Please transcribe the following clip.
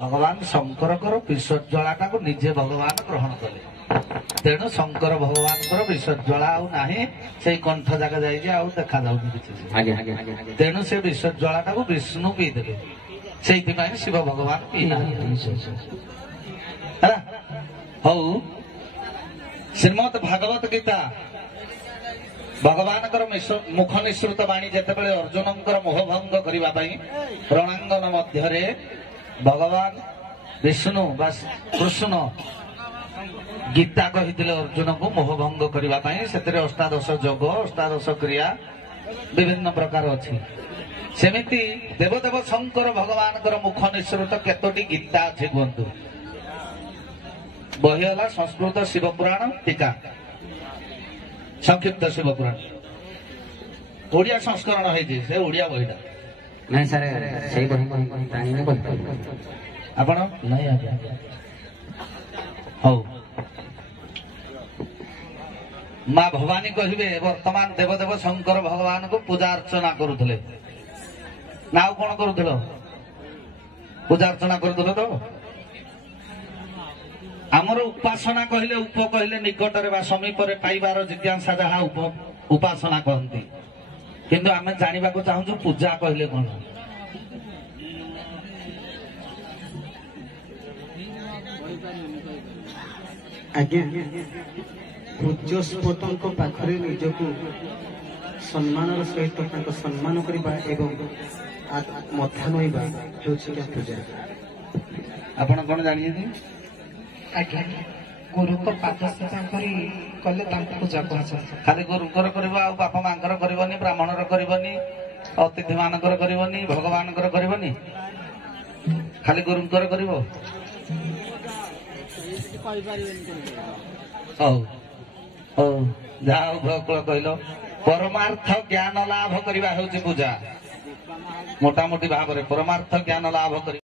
भगवान शंकर विषज्वाला निजे भगवान ग्रहण कले तेणु शंकर भगवान विषज्वाला से कंठ जाक जा देखा तेणु से विषज्वाला विष्णु पीदे से शिव भगवान पीना हौ श्रीमद भागवत गीता भगवान मुख निसृत वाणी जितेबाला अर्जुन मोहभंग करने रणांगन मध्य भगवान विष्णु बा कृष्ण गीता कही अर्जुन को मोहभंग करने से अष्टादश जोग अष्टादश क्रिया विभिन्न प्रकार अच्छी सेमिति देवदेव शंकर भगवान मुख निसृत केतोटी गीता अच्छी कहतु बही है संस्कृत शिवपुराण टीका संक्षिप्त शिवपुराण ओडिया संस्करण है ओडिया बहीटा नहीं सर सही आपण नहीं हौ माँ भवानी कहे वर्तमान देवदेव शंकर भगवान को पूजा अर्चना करुले ना कौन करुल पूजा अर्चना करुल तो आमर उपासना कहले उप कहले निकटरे समीप पाइबार जिज्ञासा जहाँ उपासना कहती किंतु आमे जानिबा को चाहूँ पूजा कहले कौन आज्ञा पूज्य स्फोटों पाखरे निजको सम्मान सहित सम्मान करबा एवं मथा नइबा होछि क्या पूजा आपण कोन जानिए आज्ञा गुरु को पाद सेवा करी कले पूजा खाली गुरुकर करबा आ बापा मांकर करबनी ब्राह्मणर करबनी अतिथि मानकर करबनी भगवानकर करबनी खाली गुरुकर करबो जाओ भकुल कहल परमार्थ ज्ञान लाभ करवा हूँ पूजा मोटामोटी भाव परमार्थ ज्ञान लाभ कर